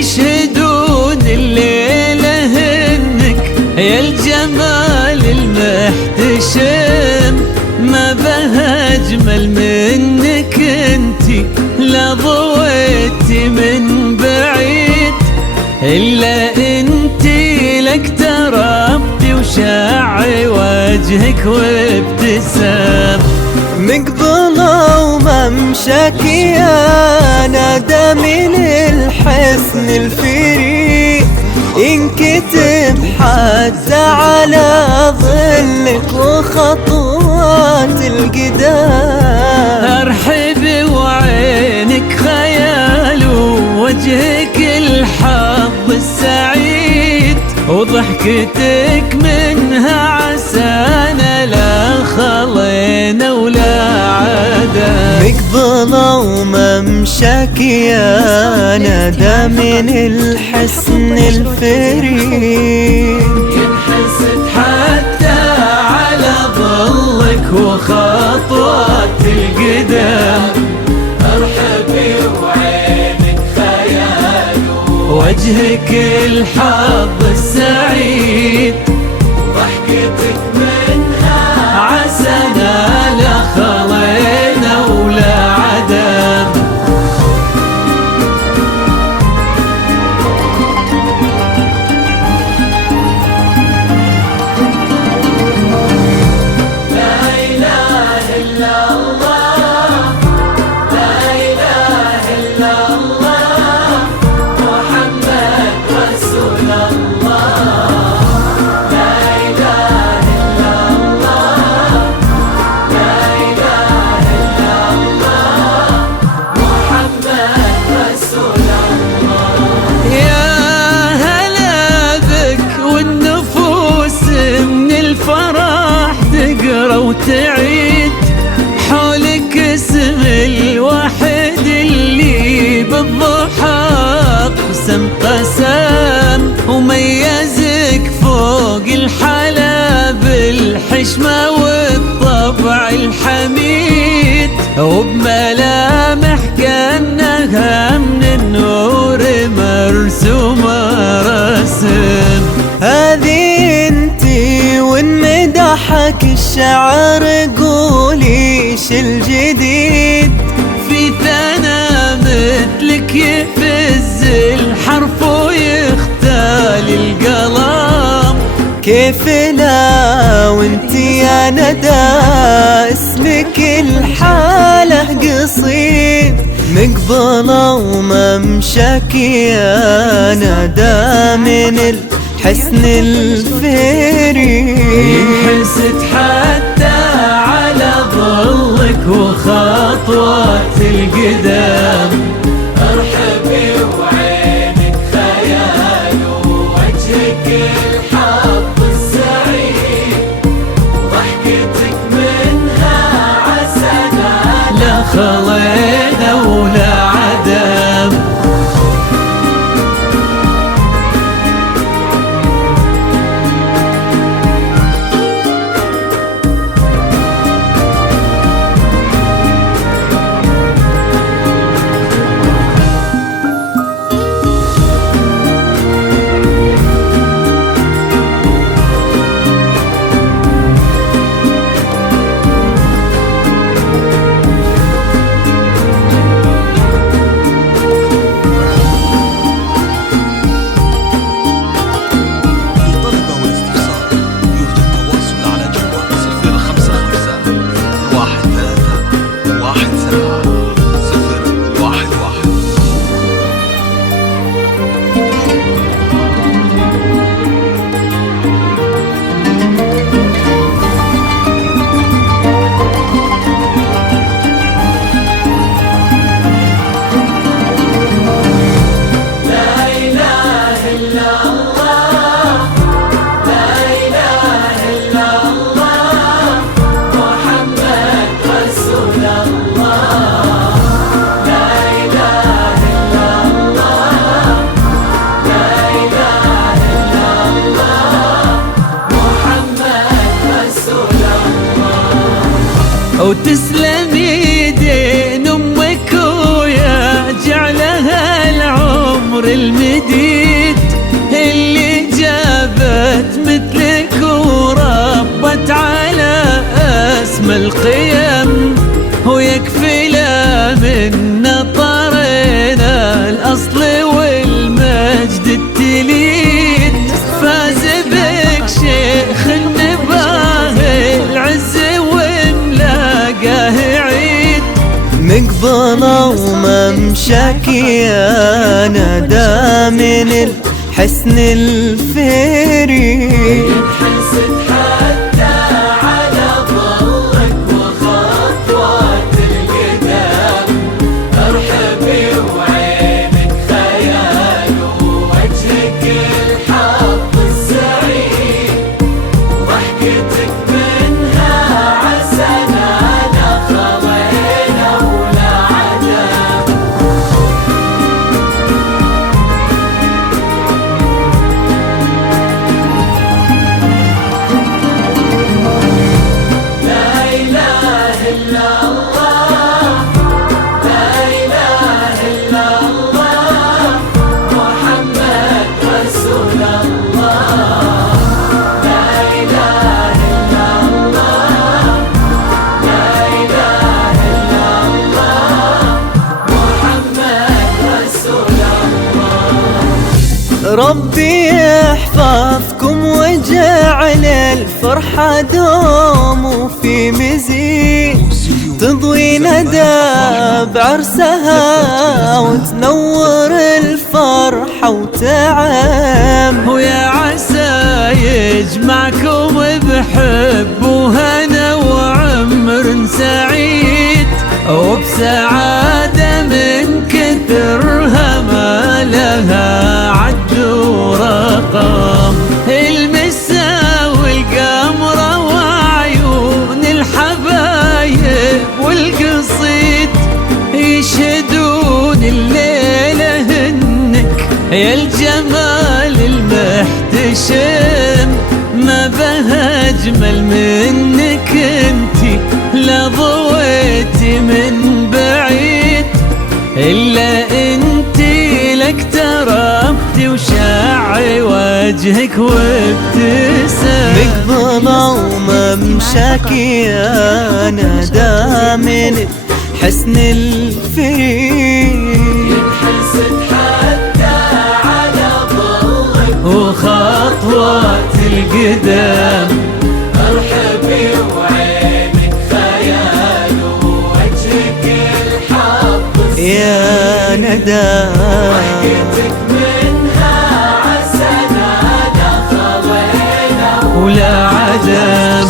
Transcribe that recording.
يشهدون الليلة انك يا الجمال المحتشم، ما بها اجمل منك انتي لا ضويتي من بعيد، الا انتي لك تربتي وشاعي وجهك وابتسام. مقبلة وممشاك يا نادى من الحسن الفريد، ينكتب حتى على ظلك وخطوات القدام. ارحبي وعينك خيال ووجهك الحظ السعيد، وضحكتك منها عسانا لا خلينا ولا عدا. مقبلة وممشاك يا نادى من الحسن الفريد، ينحسد حتى على ظلك وخطوات القدام. ارحبي وعينك خيال ووجهك الحظ السعيد، ضحكتك منها عسانا لا خلينا ولا عدم. وتعيد حولك اسم الواحد اللي بالضحى قسم قسم، وميزك فوق الحلا بالحشمة والطبع الحميد، وبملامح كأنها من النور مرسومة رسم. هذه انتي وانمدحك الشعر قوليش الجديد، في ثنا مثلك يفز الحرف ويختال القلم. كيف لا وانتي يا ندى اسمك الحالة قصيد. مقبلة وممشاك يا ندى من الحسن الفريد، ينحسد حتى على ظلك وخطوات القدام. ارحبي وعينك خيال ووجهك الحظ السعيد، ضحكتك منها عسانا لا خلينا ولا عدم. وتسلم يدين امك ويا جعلها العمر المديد. الجديد اللي جابت مثلك وربت على اسم القيم، ويكفي لا من طرينا الاصل والمجد التليد. فاز بك شيخ النباه العز وملاقاه عيد، مقبله وممشاك يا ندى من الحسن الفريد. ينحسد حتى على ظلك وخطوات القدام، ارحبي وعينك خيال ووجهك الحظ السعيد، ضحكتك منها عسنا خضينا ولا عدم. ربي يحفظكم وجعل الفرحة دوم وفي مزيد، تضوي ندى بعرسها وتنور الفرحة وتعم. ويا عسى يجمعكم بحب وهنا وعمر سعيد، وبسعادة من كثرها ما لها عد ورقم. المسا والقمرة وعيون الحبايب والقصيد يشهدون الليلة انك يا الجمال المحتشم، ما بها اجمل منك انتي لا ضويتي من بعيد، الا انتي لك تربتي وشاعي وجهك وابتسام. مقبله وممشاك يا ندى من حسن الفريد. ينحسد حتى على ظلك وخطوات القدام، ارحبي وعينك خيال ووجهك الحظ يا ندى، ضحكتك منها عسنا خضينا ولا عدم.